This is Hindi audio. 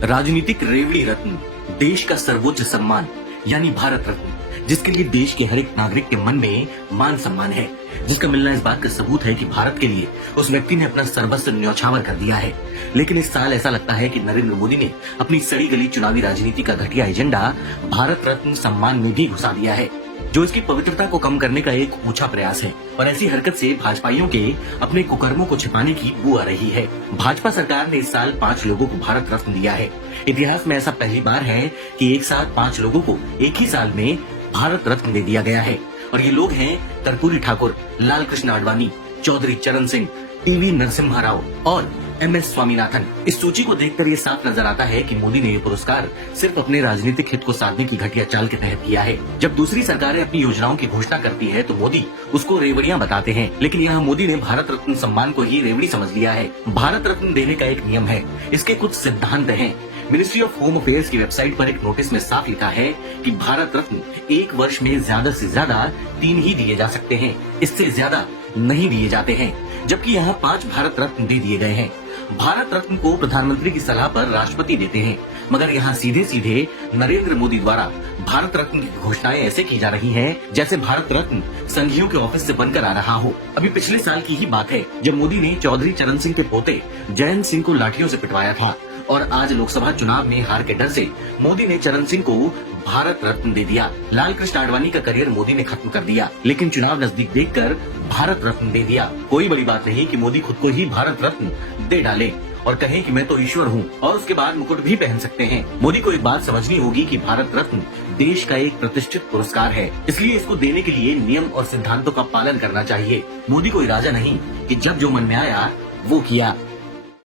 राजनीतिक रेवड़ी रत्न, देश का सर्वोच्च सम्मान यानी भारत रत्न, जिसके लिए देश के हर एक नागरिक के मन में मान सम्मान है, जिसका मिलना इस बात का सबूत है कि भारत के लिए उस व्यक्ति ने अपना सर्वस्व न्यौछावर कर दिया है। लेकिन इस साल ऐसा लगता है कि नरेंद्र मोदी ने अपनी सड़ी गली चुनावी राजनीति का घटिया एजेंडा भारत रत्न सम्मान में भी घुसा दिया है, जो इसकी पवित्रता को कम करने का एक ऊंचा प्रयास है। और ऐसी हरकत से भाजपाइयों के अपने कुकर्मों को छिपाने की बू आ रही है। भाजपा सरकार ने इस साल 5 लोगों को भारत रत्न दिया है। इतिहास में ऐसा पहली बार है कि एक साथ 5 लोगों को एक ही साल में भारत रत्न दे दिया गया है। और ये लोग हैं कर्पूरी ठाकुर, लाल कृष्ण आडवाणी, चौधरी चरण सिंह, टीवी नरसिम्हा राव और MS स्वामीनाथन। इस सूची को देखकर ये साफ नजर आता है कि मोदी ने ये पुरस्कार सिर्फ अपने राजनीतिक हित को साधने की घटिया चाल के तहत किया है। जब दूसरी सरकारें अपनी योजनाओं की घोषणा करती है तो मोदी उसको रेवड़ियां बताते हैं, लेकिन यहाँ मोदी ने भारत रत्न सम्मान को ही रेवड़ी समझ लिया है। भारत रत्न देने का एक नियम है, इसके कुछ सिद्धांत हैं। मिनिस्ट्री ऑफ होम अफेयर्स की वेबसाइट पर एक नोटिस में साफ लिखा है कि भारत रत्न एक वर्ष में ज्यादा से ज्यादा 3 ही दिए जा सकते हैं, इससे ज्यादा नहीं दिए जाते हैं, जबकि यहाँ 5 भारत रत्न दे दिए गए हैं। भारत रत्न को प्रधानमंत्री की सलाह पर राष्ट्रपति देते हैं, मगर यहाँ सीधे सीधे नरेंद्र मोदी द्वारा भारत रत्न की घोषणाएं ऐसे की जा रही हैं जैसे भारत रत्न संघियों के ऑफिस से बनकर आ रहा हो। अभी पिछले साल की ही बात है जब मोदी ने चौधरी चरण सिंह के पोते जयंत सिंह को लाठियों से पिटवाया था, और आज लोकसभा चुनाव में हार के डर से मोदी ने चरण सिंह को भारत रत्न दे दिया। लाल कृष्ण आडवाणी का करियर मोदी ने खत्म कर दिया, लेकिन चुनाव नजदीक देखकर भारत रत्न दे दिया। कोई बड़ी बात नहीं कि मोदी खुद को ही भारत रत्न दे डाले और कहें कि मैं तो ईश्वर हूँ, और उसके बाद मुकुट भी पहन सकते हैं। मोदी को एक बात समझनी होगी कि भारत रत्न देश का एक प्रतिष्ठित पुरस्कार है, इसलिए इसको देने के लिए नियम और सिद्धांतों का पालन करना चाहिए। मोदी को इरादा नहीं कि जब जो मन में आया वो किया।